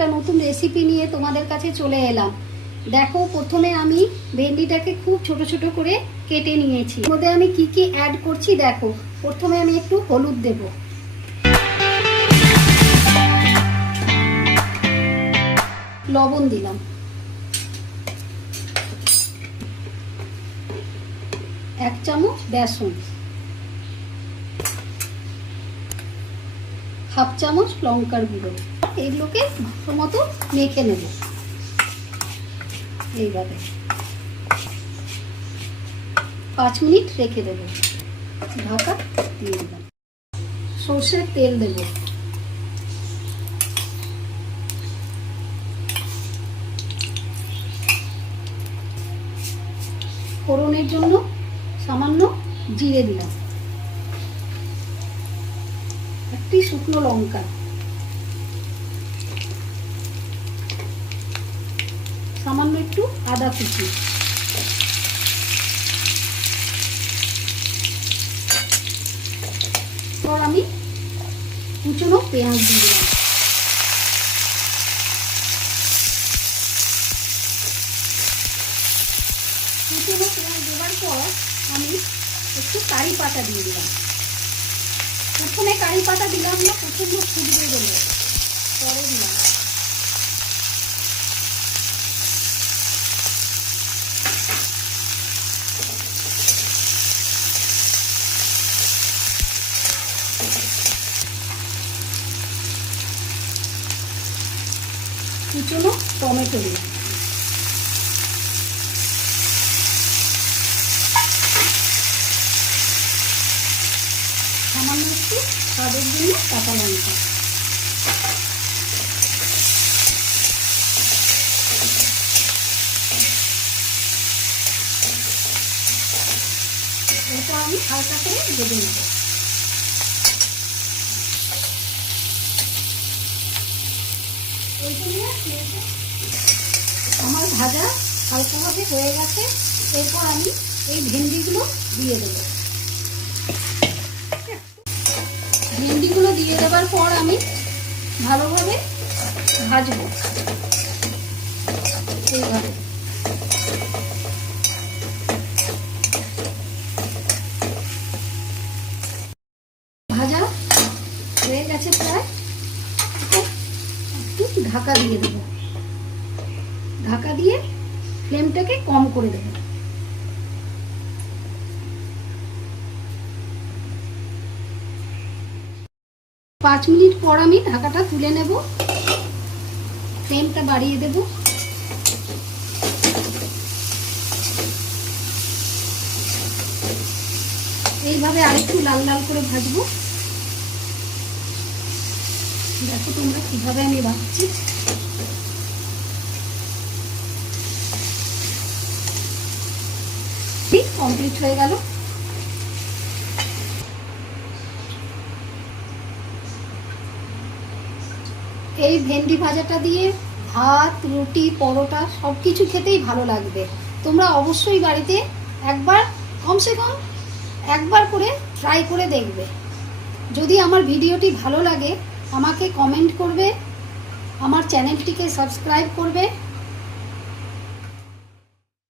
একটা নতুন রেসিপি নিয়ে তোমাদের কাছে চলে এলাম। দেখো, প্রথমে আমি ভেন্ডিটাকে খুব ছোট ছোট করে কেটে নিয়েছি। ওর মধ্যে আমি কি কি অ্যাড করছি দেখো। প্রথমে আমি একটু হলুদ দেব, লবণ দিলাম, এক চামচ বেসন, হাফ চামচ লঙ্কার গুঁড়ো। এগুলোকে ভালো মতো মেখে নেব। এইভাবে 5 মিনিট রেখে দেবো। ঢাকা দিয়ে দিলাম। সর্ষের তেল দেব, ফোড়নের জন্য সামান্য জিরে দিলাম, একটি শুকনো লঙ্কা, সামান্য একটু আদা কুচি, এরপর আমি কুচনো পেঁয়াজ দিয়ে দিলাম। কুচনো পেঁয়াজ দেওয়ার পর আমি একটু কারি পাতা দিয়ে দিলাম। প্রথমে কারি পাতা দিলাম না, প্রথমে ফুটবে বলে পরে দিলাম। কুচনো টমেটো দিলাম। সামান্য একটু স্বাদের জন্য কাঁচা লঙ্কা। এটা আমি হালকা করে ভেজে নেব। আমার ভাজা হালকাভাবে হয়ে গেছে। এরপর আমি এই ভেন্ডিগুলো দিয়ে দেবো। ভেন্ডিগুলো দিয়ে দেওয়ার পর আমি ভালোভাবে ভাজবো। এইভাবে ভাজা হয়ে গেছে প্রায়। একটু ঢাকা দিয়ে দেবো। ঢাকা দিয়ে ফ্লেমটাকে কম করে দেবো। পাঁচ মিনিট পর আমি ঢাকাটা তুলে নেব। ফ্লেমটা বাড়িয়ে দেব। এইভাবে আরেকটু লাল লাল করে ভাজবো। দেখো তোমরা কিভাবে আমি ভাজছি। কমপ্লিট হয়ে গেল। এই ভেন্ডি ভাজাটা দিয়ে ভাত, রুটি, পরোটা সব কিছু খেতেই ভালো লাগবে। তোমরা অবশ্যই বাড়িতে একবার, কমসে কম একবার করে ট্রাই করে দেখবে। যদি আমার ভিডিওটি ভালো লাগে আমাকে কমেন্ট করবে, আমার চ্যানেলটিকে সাবস্ক্রাইব করবে।